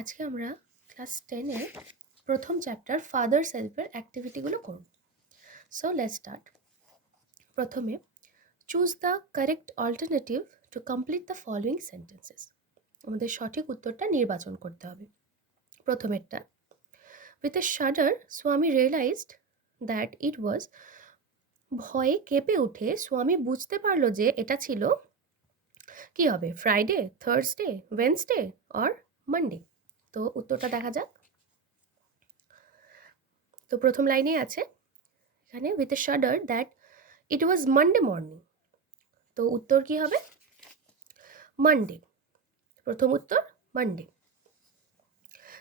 আজকে আমরা ক্লাস 10-এর প্রথম চ্যাপ্টার ফাদার সেলফের অ্যাক্টিভিটিগুলো করব। So let's start. প্রথমে choose the correct alternative to complete the following sentences. আমাদের সঠিক উত্তরটা নির্বাচন করতে হবে। প্রথমেরটা, উইথ এ শাডার স্বামী রিয়েলাইজড দ্যাট ইট ওয়াজ। ভয়ে কেঁপে উঠে স্বামী বুঝতে পারলো যে এটা ছিল কি হবে, Friday, Thursday, Wednesday or Monday. তো উত্তরটা দেখা যাক। তো প্রথম লাইনেই আছে এখানে with a shudder that it was Monday morning. তো উত্তর কি হবে? মানডে। প্রথম উত্তর মানডে।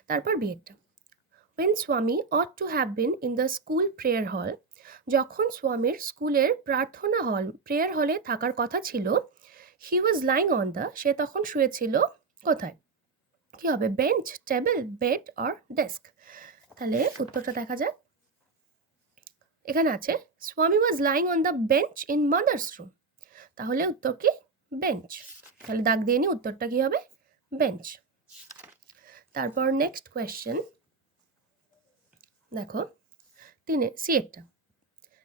তারপর বিয়েরটা, when Swami ought to have been in the school prayer hall. যখন স্বামীর স্কুলের প্রার্থনা হল প্রেয়ার হলে থাকার কথা ছিল, হি ওয়াজ লাইং অন দ্য, সে তখন শুয়েছিল কোথায়? কি হবে, bench, table, bed or desk? তাহলে উত্তরটা দেখা যায়। এখানে আছে স্বামী was lying on the bench in mother's room. তাহলে উত্তর কি? বেঞ্চ। তাহলে দাগ দিয়ে নি, উত্তরটা কি হবে? বেঞ্চ। তারপর নেক্সট কোয়েশ্চেন দেখো, সিএরটা,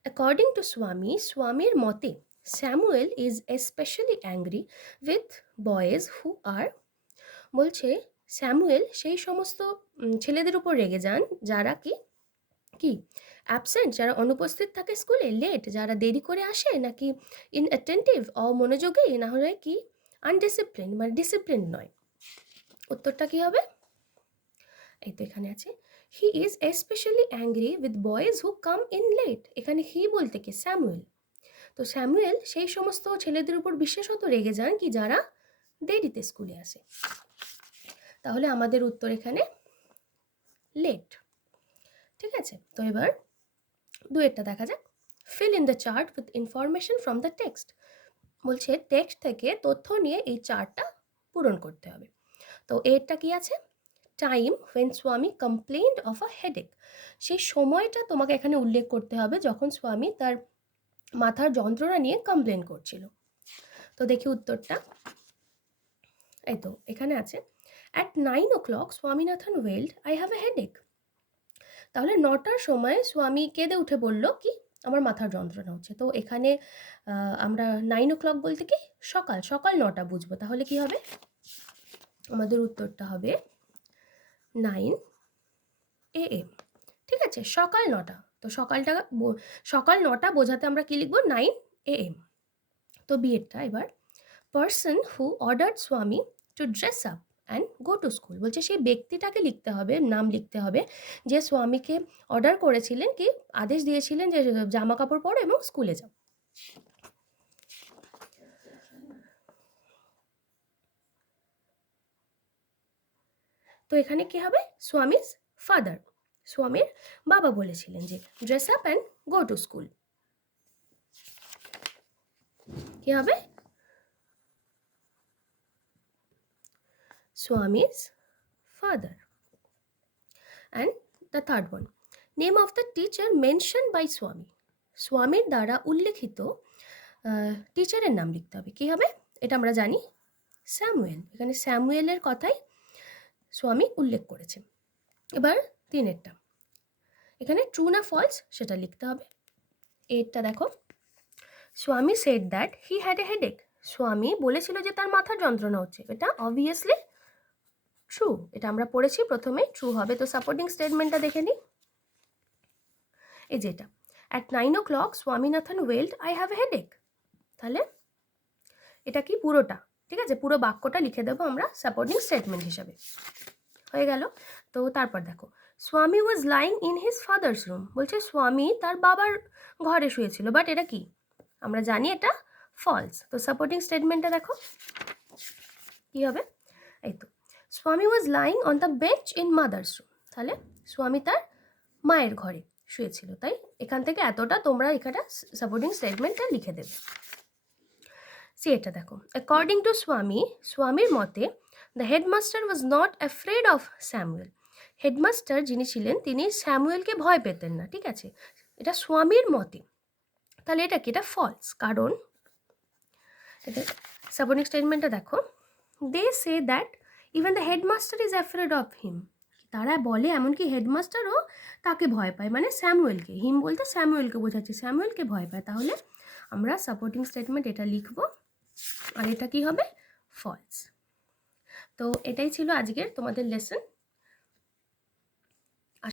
অ্যাকর্ডিং টু স্বামী, স্বামীর মতে Samuel is especially angry with boys who are. বলছে স্যামুয়েল সেই সমস্ত ছেলেদের উপর রেগে যান যারা কি কি অ্যাবসেন্ট, যারা অনুপস্থিত থাকে স্কুলে, লেট, যারা দেরি করে আসে, নাকি ইনঅ্যাটেন্টিভ, অমনোযোগী, না হলে কি আনডিসিপ্লিন, মানে ডিসিপ্লিন নয়। উত্তরটা কি হবে? এই তো এখানে আছে, he is especially angry with boys who come in late. এখানে হি বলতে কি? স্যামুয়েল। তো স্যামুয়েল সেই সমস্ত ছেলেদের উপর বিশেষত রেগে যান কি যারা দেরিতে স্কুলে আসে। তাহলে আমাদের উত্তর এখানে লেট। ঠিক আছে, তো এবার দুয়েরটা দেখা যাক। Fill in the chart with information from the text. বলছে টেক্সট থেকে তথ্য নিয়ে এই চার্টটা পূরণ করতে হবে। তো এরটা কি আছে? টাইম হোয়েন স্বামী কমপ্লেইন্ড অফ আ হেডেক। সেই সময়টা তোমাকে এখানে উল্লেখ করতে হবে যখন স্বামী তার মাথার যন্ত্রণা নিয়ে কমপ্লেন করছিল। তো দেখি উত্তরটা। এই তো এখানে আছে, at 9 o'clock Swaminathan wailed I have a headache. তাহলে 9টার সময় স্বামী কেঁদে উঠে বলল কি আমার মাথার যন্ত্রণা হচ্ছে। তো এখানে আমরা 9 o'clock বলতে কি সকাল সকাল 9টা বুঝবো। তাহলে কি হবে? আমাদের উত্তরটা হবে 9 AM। ঠিক আছে, সকাল 9টা। তো সকাল 9টা বোঝাতে আমরা কি লিখবো? 9 AM। তো বিয়েরটা এবার, পার্সন হু অর্ডার্ড স্বামী two dress up and go to school. বলছে সেই ব্যক্তিটাকে লিখতে হবে, নাম লিখতে হবে যে স্বামীকে অর্ডার করেছিলেন, কি আদেশ দিয়েছিলেন যে জামা কাপড় পরো এবং স্কুলে যাও। তো এখানে কি হবে? স্বামীজ ফাদার, স্বামীর বাবা বলেছিলেন যে dress up and go to school. কি হবে? Swami's father. And the third one, name of the teacher mention by Swami. স্বামীর দ্বারা উল্লেখিত টিচারের নাম লিখতে হবে। কি হবে? এটা আমরা জানি, স্যামুয়েল। এখানে স্যামুয়েলের কথাই স্বামী উল্লেখ করেছে। এবার তিনেরটা, এখানে ট্রু না ফলস সেটা লিখতে হবে। এরটা দেখো, স্বামী said that he had a headache. স্বামী বলেছিল যে তার মাথার যন্ত্রণা হচ্ছে। এটা অবভিয়াসলি ট্রু, এটা আমরা পড়েছি প্রথমেই, ট্রু হবে। তো সাপোর্টিং স্টেটমেন্টটা দেখে নিই। এই যেটা, at 9 o'clock Swaminathan wailed I have a headache. তাহলে এটা কি পুরোটা? ঠিক আছে, পুরো বাক্যটা লিখে দেবো আমরা সাপোর্টিং স্টেটমেন্ট হিসাবে। হয়ে গেল। তো তারপর দেখো, স্বামী was lying in his father's room. বলছে স্বামী তার বাবার ঘরে শুয়েছিল, বাট এটা কি? আমরা জানি এটা ফলস। তো সাপোর্টিং স্টেটমেন্টটা দেখো কি হবে। এই তো, স্বামী was lying on the bench in mother's room. তাহলে স্বামী তার মায়ের ঘরে শুয়েছিল। তাই এখান থেকে এতটা তোমরা এখানে সাপোর্টিং স্টেটমেন্টটা লিখে দেবে। এটা দেখো, অ্যাকর্ডিং টু স্বামী, স্বামীর মতে the headmaster was not afraid of Samuel. Headmaster যিনি ছিলেন তিনি স্যামুয়েলকে ভয় পেতেন না। ঠিক আছে, এটা স্বামীর মতে। তাহলে এটা কি? এটা ফলস। কারণ সাপোর্টিং স্টেটমেন্টটা দেখো, they say that even the headmaster is afraid of him, তারা বলে এমনকি হেডমাস্টারও তাকে ভয় পায়, মানে স্যামুয়েলকে। হিম বলতে স্যামুয়েলকে বোঝাচ্ছে, স্যামুয়েলকে ভয় পায়। তাহলে আমরা সাপোর্টিং স্টেটমেন্ট এটা লিখবো, আর এটা কি হবে, ফলস। তো এটাই ছিল আজকের তোমাদের লেসন।